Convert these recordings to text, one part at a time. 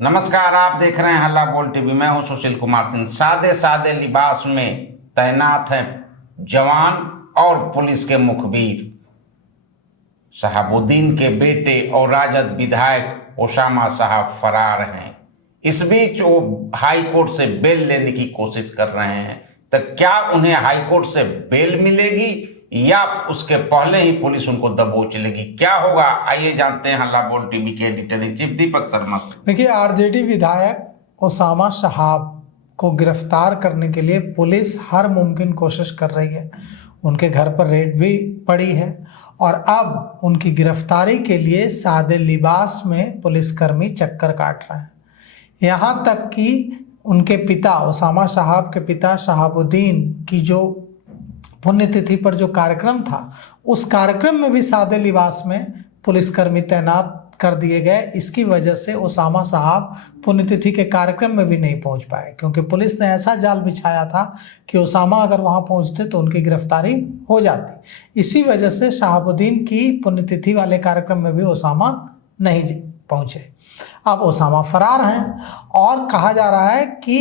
नमस्कार, आप देख रहे हैं हल्ला बोल टीवी। मैं हूं सुशील कुमार सिंह। सादे सादे लिबास में तैनात हैं जवान और पुलिस के मुखबिर। शहाबुद्दीन के बेटे और राजद विधायक ओसामा साहब फरार हैं। इस बीच वो हाई कोर्ट से बेल लेने की कोशिश कर रहे हैं। तो क्या उन्हें हाई कोर्ट से बेल मिलेगी या उसके पहले ही पुलिस उनको दबोच लेगी? क्या होगा, आइए जानते हैं हल्ला बोल टीवी के editor in chief Deepak Sharma से। देखिए, आरजेडी विधायक ओसामा साहब को गिरफ्तार करने के लिए पुलिस हर मुमकिन कोशिश कर रही है। उनके घर पर रेड भी पड़ी है और अब उनकी गिरफ्तारी के लिए सादे लिबास में पुलिसकर्मी चक्कर काट रहे हैं। यहाँ तक कि उनके पिता ओसामा साहब के पिता शहाबुद्दीन की जो पुण्यतिथि पर जो कार्यक्रम था, उस कार्यक्रम में भी सादे लिबास में पुलिसकर्मी तैनात कर दिए गए। इसकी वजह से ओसामा साहब पुण्यतिथि के कार्यक्रम में भी नहीं पहुंच पाए, क्योंकि पुलिस ने ऐसा जाल बिछाया था कि ओसामा अगर वहां पहुंचते तो उनकी गिरफ्तारी हो जाती। इसी वजह से शहाबुद्दीन की पुण्यतिथि वाले कार्यक्रम में भी ओसामा नहीं पहुंचे। अब ओसामा फरार हैं और कहा जा रहा है कि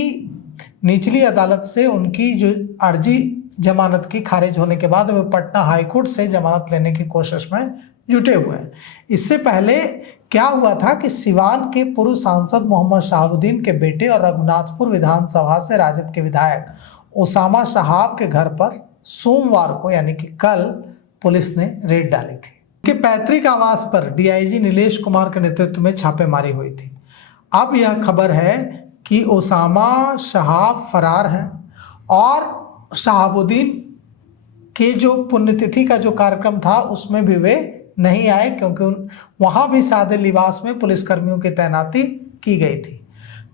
निचली अदालत से उनकी जो अर्जी जमानत की खारिज होने के बाद वे पटना हाईकोर्ट से जमानत लेने की कोशिश में जुटे हुए हैं। इससे पहले क्या हुआ था कि सिवान के पूर्व सांसद मोहम्मद शहाबुद्दीन के बेटे और रघुनाथपुर विधानसभा से राजद के विधायक ओसामा साहब के घर पर सोमवार को यानी कि कल पुलिस ने रेड डाली थी। उनके पैतृक आवास पर डीआईजी नीलेश कुमार के नेतृत्व में छापेमारी हुई थी। अब यह खबर है कि ओसामा साहब फरार हैं और शहाबुद्दीन के जो पुण्यतिथि का जो कार्यक्रम था उसमें भी वे नहीं आए, क्योंकि वहां भी सादे लिबास में पुलिसकर्मियों की तैनाती की गई थी।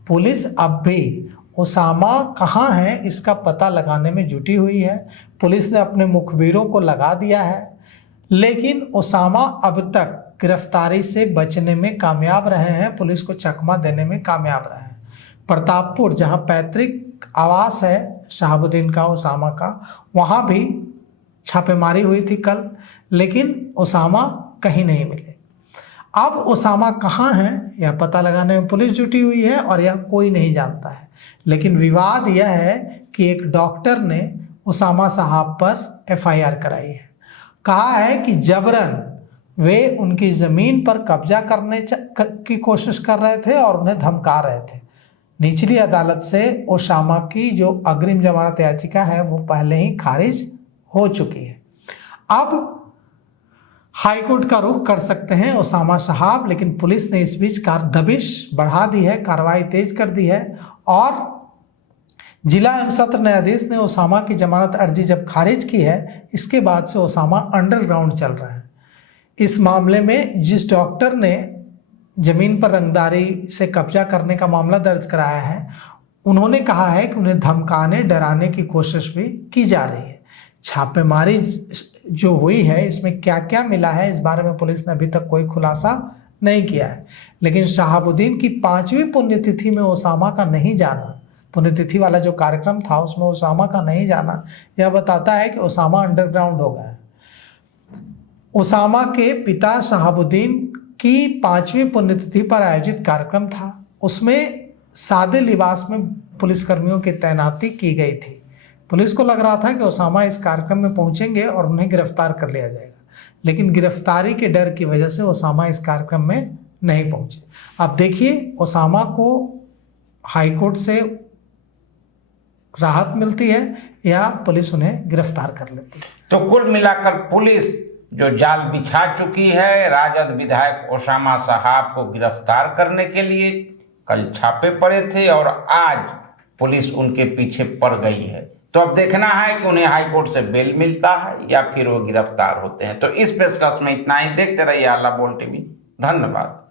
पुलिस अब भी ओसामा कहाँ है इसका पता लगाने में जुटी हुई है। पुलिस ने अपने मुखबिरों को लगा दिया है, लेकिन ओसामा अब तक गिरफ्तारी से बचने में कामयाब रहे हैं, पुलिस को चकमा देने में कामयाब रहे हैं। प्रतापपुर, जहां पैतृक आवास है शहाबुद्दीन का, ओसामा का, वहां भी छापेमारी हुई थी कल, लेकिन ओसामा कहीं नहीं मिले। अब ओसामा कहाँ हैं यह पता लगाने में पुलिस जुटी हुई है और यह कोई नहीं जानता है। लेकिन विवाद यह है कि एक डॉक्टर ने ओसामा साहब पर एफआईआर कराई है। कहा है कि जबरन वे उनकी ज़मीन पर कब्जा करने की कोशिश कर रहे थे और उन्हें धमका रहे थे। निचली अदालत से ओसामा की जो अग्रिम जमानत याचिका है वो पहले ही खारिज हो चुकी है। अब हाईकोर्ट का रुख कर सकते हैं ओसामा साहब, लेकिन पुलिस ने इस बीच दबिश बढ़ा दी है, कार्रवाई तेज कर दी है और जिला एवं सत्र न्यायाधीश ने ओसामा की जमानत अर्जी जब खारिज की है, इसके बाद से ओसामा अंडरग्राउंड चल रहा है। इस मामले में जिस डॉक्टर ने जमीन पर रंगदारी से कब्जा करने का मामला दर्ज कराया है, उन्होंने कहा है कि उन्हें धमकाने डराने की कोशिश भी की जा रही है। छापेमारी जो हुई है इसमें क्या क्या मिला है इस बारे में पुलिस ने अभी तक कोई खुलासा नहीं किया है, लेकिन शहाबुद्दीन की 5वीं पुण्यतिथि में ओसामा का नहीं जाना, पुण्यतिथि वाला जो कार्यक्रम था उसमें ओसामा का नहीं जाना, यह बताता है कि ओसामा अंडरग्राउंड हो गया है। ओसामा के पिता शहाबुद्दीन की 5वीं पुण्यतिथि पर आयोजित कार्यक्रम था, उसमें सादे लिबास में पुलिसकर्मियों की तैनाती की गई थी। पुलिस को लग रहा था कि ओसामा इस कार्यक्रम में पहुंचेंगे और उन्हें गिरफ्तार कर लिया जाएगा, लेकिन गिरफ्तारी के डर की वजह से ओसामा इस कार्यक्रम में नहीं पहुंचे। अब देखिए, ओसामा को हाईकोर्ट से राहत मिलती है या पुलिस उन्हें गिरफ्तार कर लेती है। तो कुल मिलाकर पुलिस जो जाल बिछा चुकी है राजद विधायक ओसामा साहब को गिरफ्तार करने के लिए, कल छापे पड़े थे और आज पुलिस उनके पीछे पड़ गई है। तो अब देखना है कि उन्हें हाईकोर्ट से बेल मिलता है या फिर वो गिरफ्तार होते हैं। तो इस पेशकश में इतना ही। देखते रहिए हल्ला बोल टीवी। धन्यवाद।